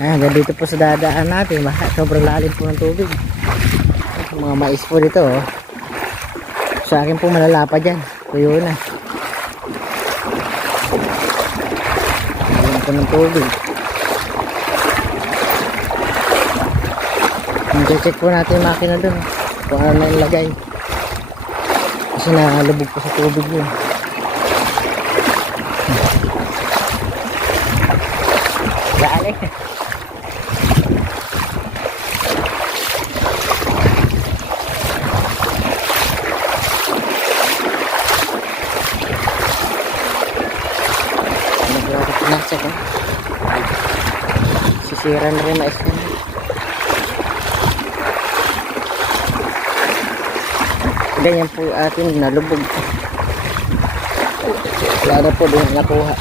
Hanggang dito po sa dadaan natin. Sobrang lalim po ng tubig. Mga mais po dito oh. Sa akin po malalapa dyan. Tuyo na. Lalim po ng tubig. Check po natin yung makina doon. Kung ano na ilagay. Kasi nalubog po sa tubig yun. Dali. Sisira na rin mais na. Ganyan po atin nalubog. Wala na po din nakuha.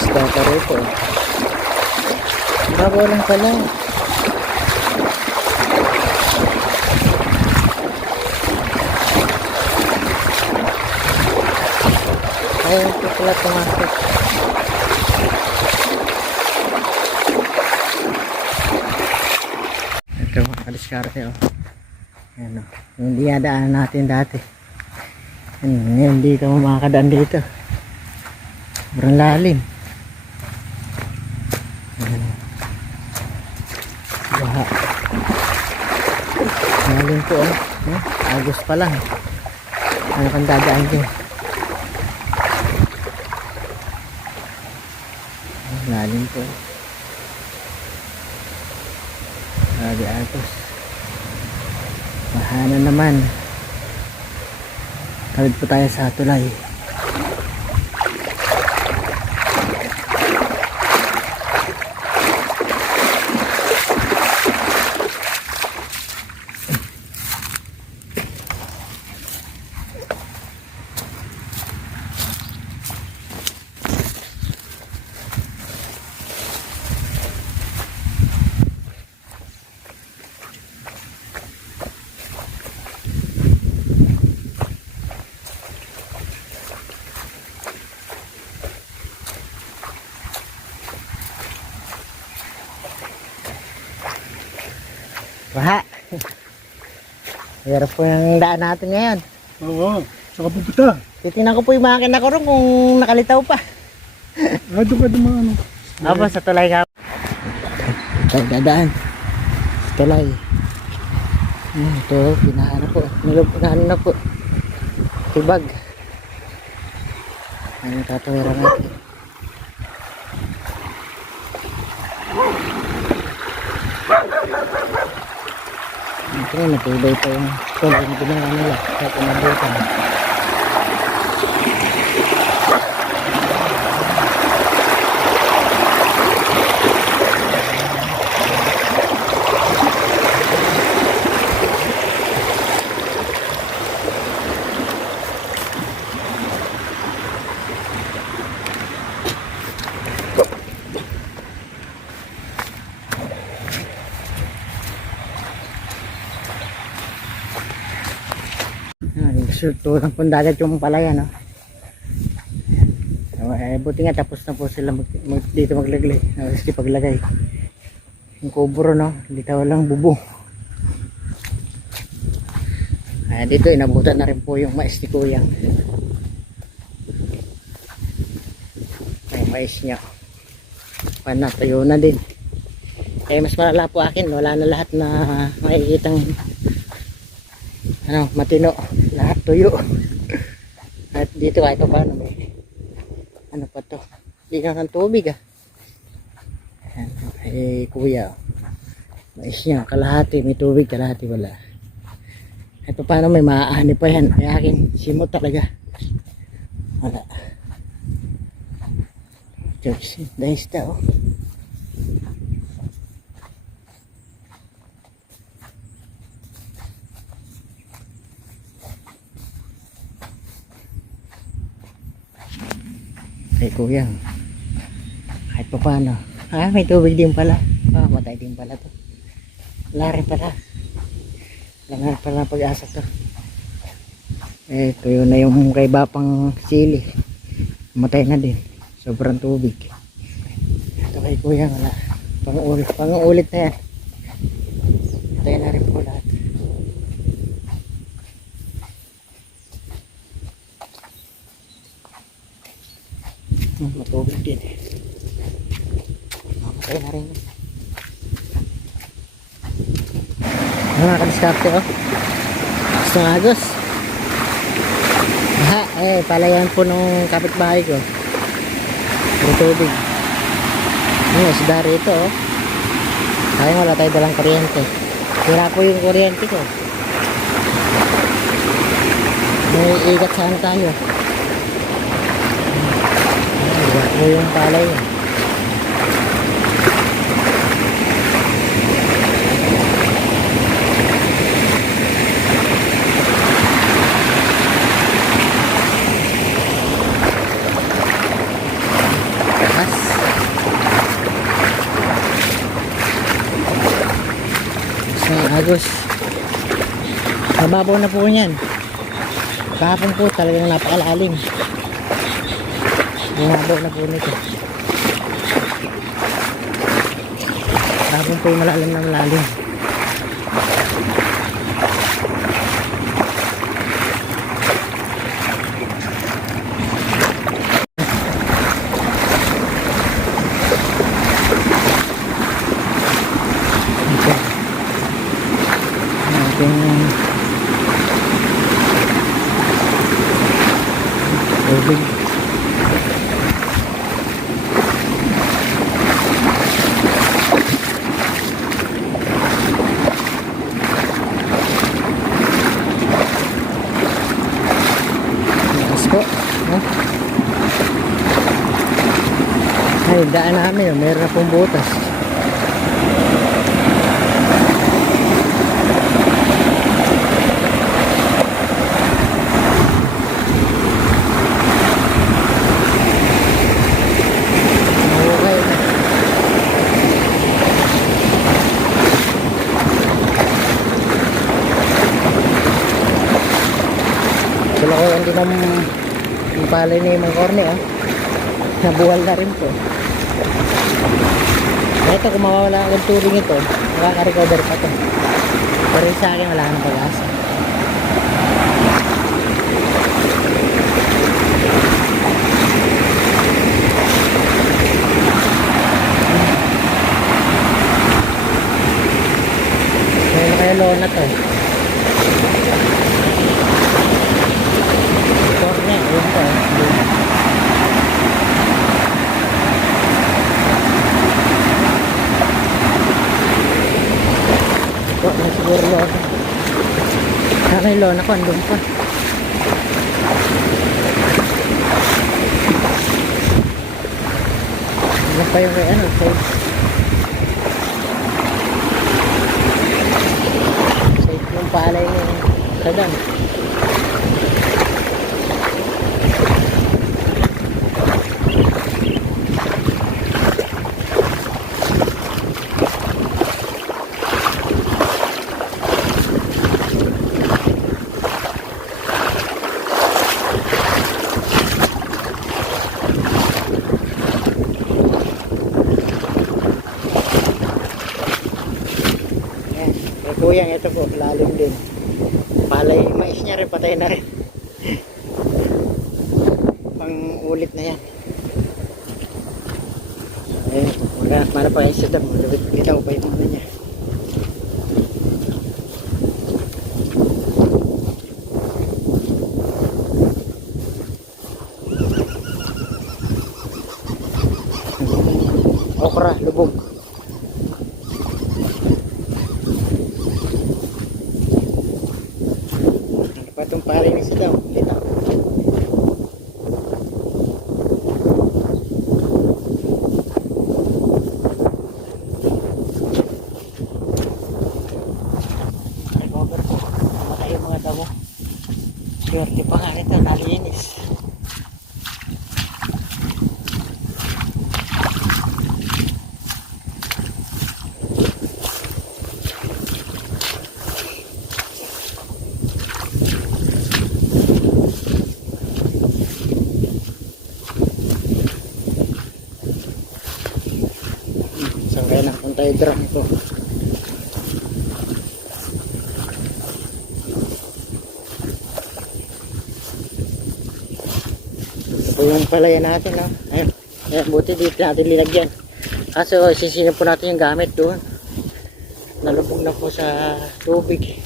Isda pa rito. Bago lang pala. Ayun po pala tumasok. Ito mga kadiskarte oh. Ayan o. Yung dinadaan natin dati. Ngayon dito makakadaan dito. Sobrang lalim. Baha. Lalim po oh. Agos pa lang. Ano kang dadaan dyan? Lalim po. Grabe agos. Mahana naman. Tawid po tayo sa tulay. Baha. Hirap po yung daan natin ngayon. Oo, saka pupunta. Titingnan ko po yung makina ko rin kung nakalitaw pa. Doon ka dumaan. Aba, sa tulay ka. Tayo dadaan. Sa tulay. Ito, pinahanap po. Nilupunahan na po. Tibag. Ano tatawiran natin. Ito na, natulay pa yung tulay na ginawa nila. Kaya pinabutan. Tulang pong dagat yung palaya no? Buti nga tapos na po sila dito maglagay paglagay yung kubro no? Dito walang bubo. Dito inabutan na rin po yung mais ni Kuyang. May mais niya panatayo na din. Mas malala po akin, wala na lahat na makikitang matino, lahat tuyo. At dito kahit pa paano may ano pa to, ligang ng tubig kuya mais niya kalahati may tubig, kalahati wala. Kahit pa paano may maaani pa yan. Kaya akin simot talaga wala. Church dahil oh. Kay Kuyang kahit pa paano may tubig din pala. Matay din pala to. Wala rin pala. Langan pala pag-asa to. Tuyo na yung kay Bapang sili. Matay na din. Sobrang tubig. Ito. kay kuya wala. Pang-ulit na yan. Tayo na rin po lahat. Matubig din eh. Mamatay na rin. Mga kadiskarte oh. Gusto ng agos. Palayan po nung kapitbahay ko. Puro tubig. Isda rito oh. Sayang wala tayo dalang kuryente. Sira po yung kuryente ko. May ikat saan tayo. Wala po yung palay eh. Agos. Mababaw na po niyan. Kahapon po talagang napakalalim. Bumabaw na po nito. Kahapon po malalim na malalim. Tubig. Yes po. Ay, daan namin. Meron na pong butas. Hindi naman yung palay ni Mang Corne nabuwal na rin po. Ito kung mawawala ang turing ito makaka-recover pa to, pero sa akin wala nang pag-asa. Ngayon kaya lona to Corne, yun po. Ito na siguro lona. Saka yung lona ko, andun pa. Ano pa yung ano, safe yung palay yung sadan. Kuyang ito po, lalim din. Palay yung mais niya rin, patay na rin. Pang ulit na yan. Ayun, maghanap mana pa yung sadam. Bitaw pa yung mga niya. Okra, lubog. Patong pare ni sila, litaw. Recover po. Namatay yung mga damo. Swerte pa nga nito, nalinis. tayo drum ko. Ito po yung palayan natin, no? Ayun. Ayan, buti dito natin linagyan. Kaso sisinip po natin yung gamit doon. Nalubog na po sa tubig.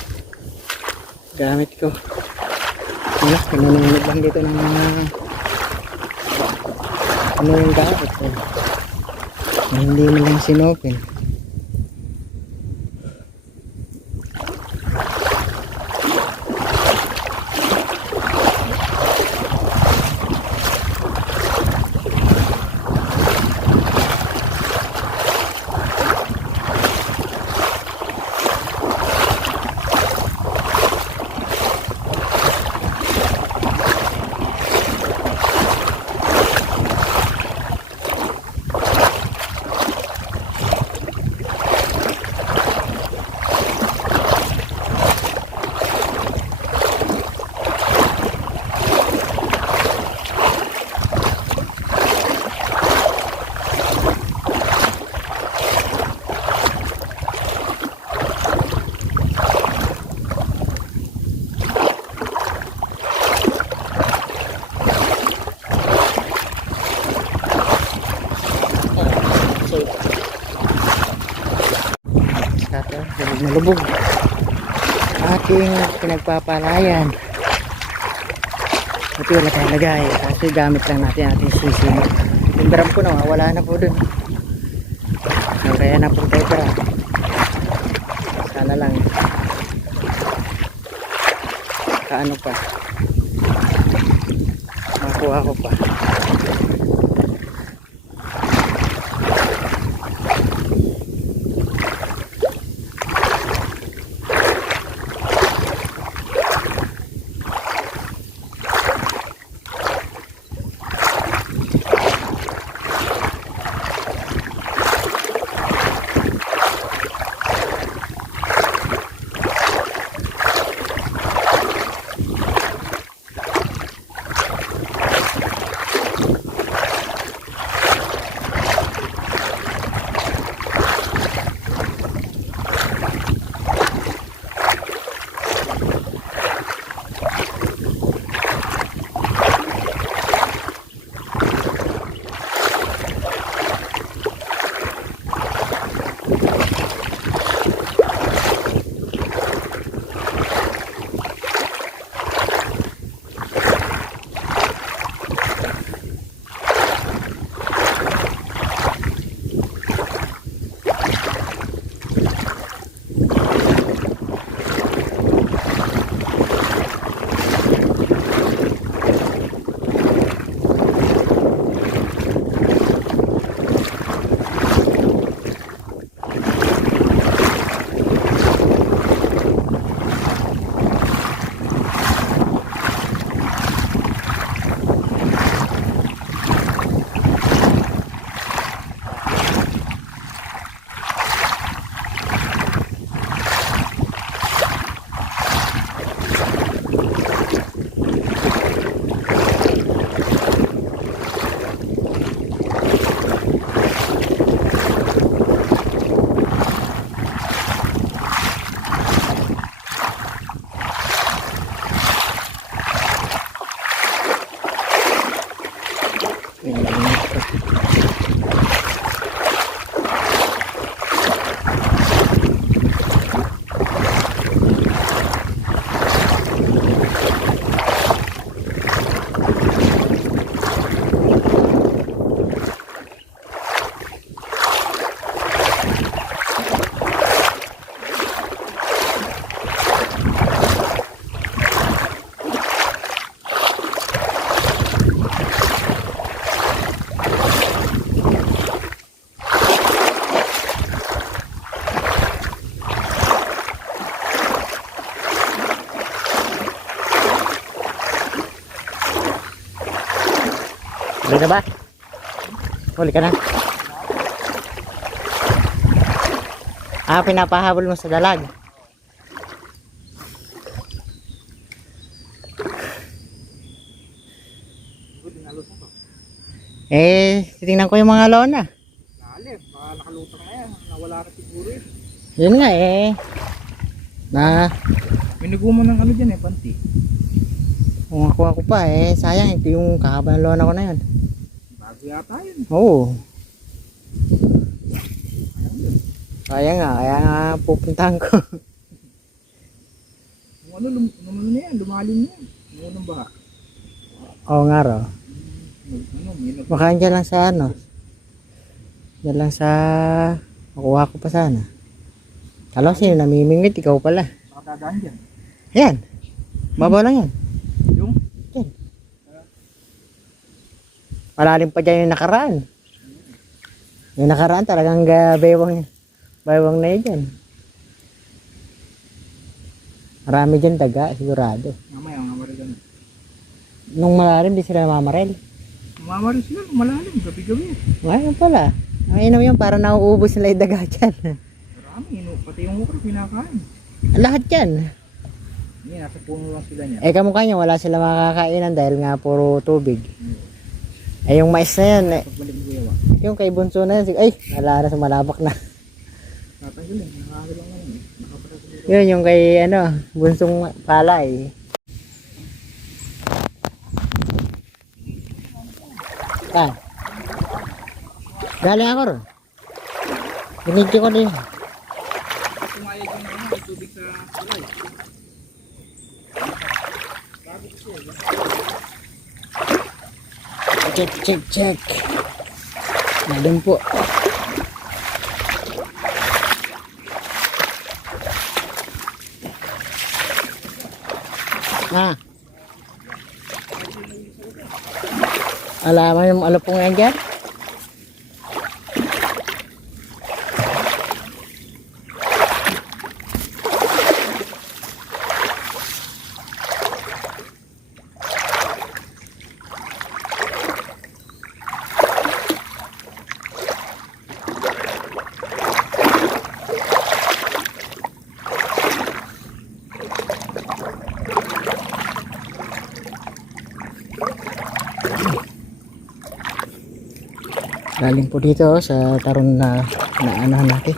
Gamit ko. Ano, pinanunod lang dito ng mga ano yung gamit. Na hindi mo lang sinopin. Nalubog aking pinagpapalayan. Ito wala tayong lagay kasi gamit lang natin ating sisi. Yung drum ko na wala na po dun, so kaya na po tayo drum. Sana lang kaano pa makuha ko pa. Huli na ba? Huli ka na? Ah, pinapahabol mo sa dalag. Titingnan ko yung mga lona. Lalim, baka nakalutang na yan. wala ka siguro eh. Yun nga eh. Na, May naguman ng ano dyan eh, panty. kung ako pa eh, sayang ito yung kakaba ng lona ko na yun. Bago yata yun. Oo. Kaya nga pupuntahan ko. Kung ano, ano na yan, lumalim na yan. Ano nang baha? Oo nga raw. Ano, may nag... Baka dyan lang sa ano. Dyan lang sa... Makuha ko pa sana. Kala ko sino namimingit, ikaw pala. Nakatadaan dyan. Ayan. Babaw lang yan. Yung? Yan. Malalim pa dyan yung nakaraan. Yung nakaraan talagang baywang na yun dyan. Marami dyan daga, sigurado. Mamaya, mamaril na. Nung malalim, di sila namamarel. Mamaril sila, malalim, gabi-gabi. Ngayon pala. Ang inom yun, para nauubos nila yung daga dyan. Marami, pati yung ukra, pinakain. Lahat yan. Hindi, nasa puno lang sila niya. Eh kamukha niya, wala sila makakainan dahil nga puro tubig. Eh yung mais na yan, Pagbalik mo yawa. yung kay Bunso na yan, ay, wala na, sumalabak na. Tatanggalin, nakakalang lang eh. Nakapatagulin. Yun, yung kay ano, Bunsong palay. Ah. Galing ako ron. Binidyo ko din. Sumayag yung ano, may tubig sa kulay. Check. Nadun po. Ah. Alaman yung alupong yan dyan? Galing po dito sa taron na naanahan natin.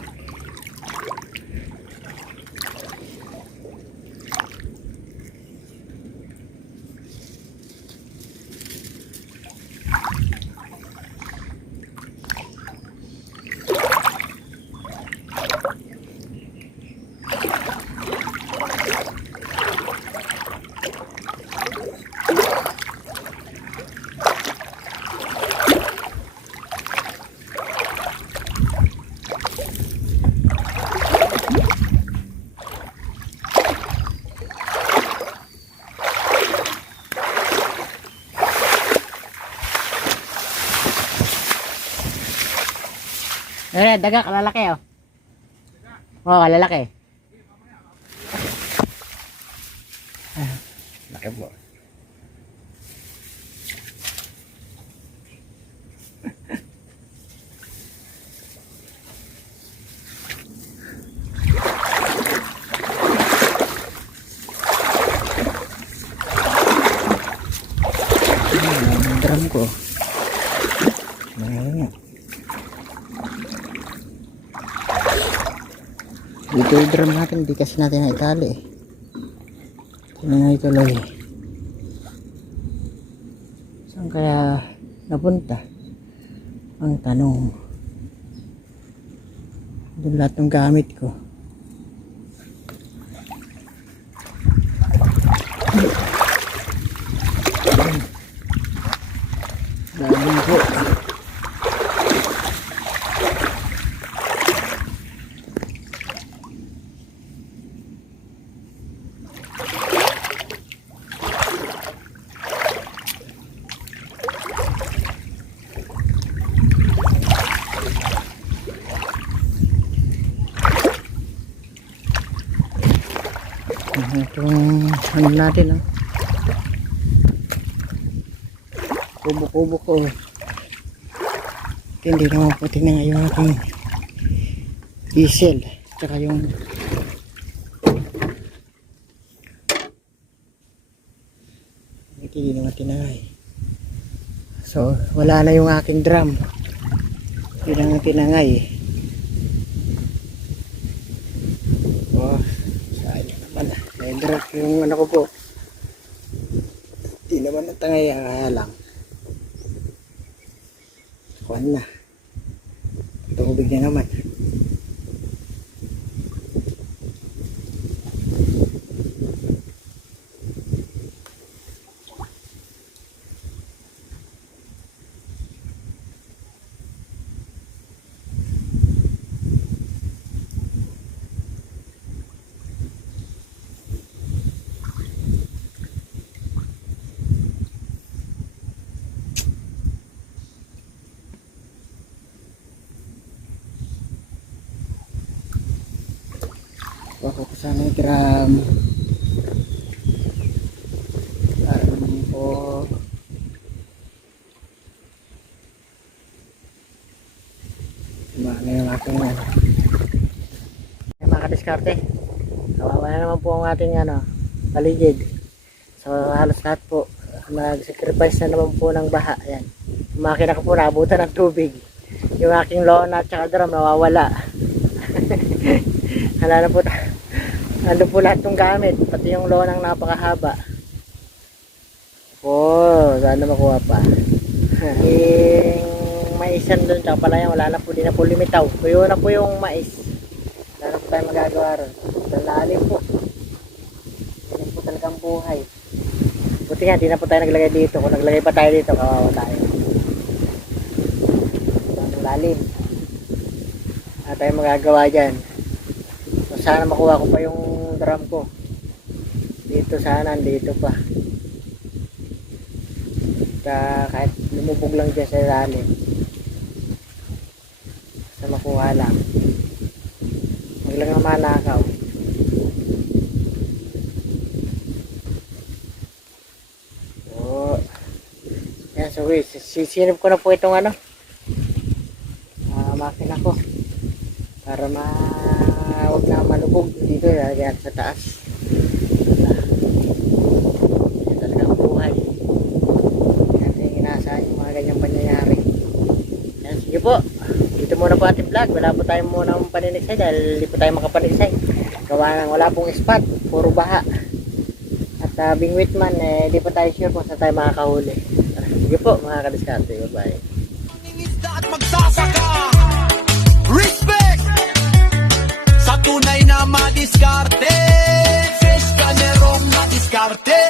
Daga, kalalaki oh. Oo, kalalaki. Laki po. Ang drum ko. Marami nga. Dito yung drum natin, di kasi natin naitali eh. Tingnan ito lang eh. Saan kaya napunta? Ang tanong. Doon lahat ng gamit ko. Daming po. Itong ano natin oh. Kubo-kubo ko. Hindi naman puti na nga yung aking diesel tsaka yung hindi naman tinangay. So wala na yung aking drum. Hindi naman tinangay. Yung ano ko po. Di naman natangay, kaya lang. Kuhan na. Tubig na naman. Baka ko sana yung gram. Para naman po. Ano yung aking ano. Mga kadiskarte. Kawawa na naman po ang ating ano, paligid. So halos lahat po. Nag-sacrifice na naman po ng baha. Ayan. Yung makina ko po naabutan ng tubig. Yung aking lona at saka drum nawawala. Hala na po, ano po lahat ng gamit, pati yung lonang napakahaba. Sana makuha pa. Yung maisan doon, tsaka pala yan, wala na po, di na po limitaw. Tuyo na po yung mais. Wala na po tayo magagawa ron. Dalalim po. Yan po talagang buhay. Buti nga, di na po tayo naglagay dito. Kung naglagay pa tayo dito, kawawa tayo. Ang lalim. Wala tayo magagawa dyan. Sana makuha ko pa yung drum ko. Dito sana, dito pa. Kahit lumubog lang dyan sa ilalim. Sana makuha lang. Huwag lang naman nakaw. So, yan, so wait. Sisinip ko na po itong ano. Makina ko. Para huwag na malubog dito yan sa taas. Yan talaga ang buhay. Yan yung inaasahan yung mga ganyang pangyayari. Yan, sige po. Dito muna po ating vlog. Wala po tayo muna ng paninigsay dahil hindi po tayo makapanigsay. Gawa ng wala pong spot. Puro baha. At bingwit man, hindi pa tayo sure kung saan tayo makakahuli. Sige po mga kadiskarte. Bye-bye. Magsasaka respect sa tunay na madiskarte. Fresh ka merong madiskarte.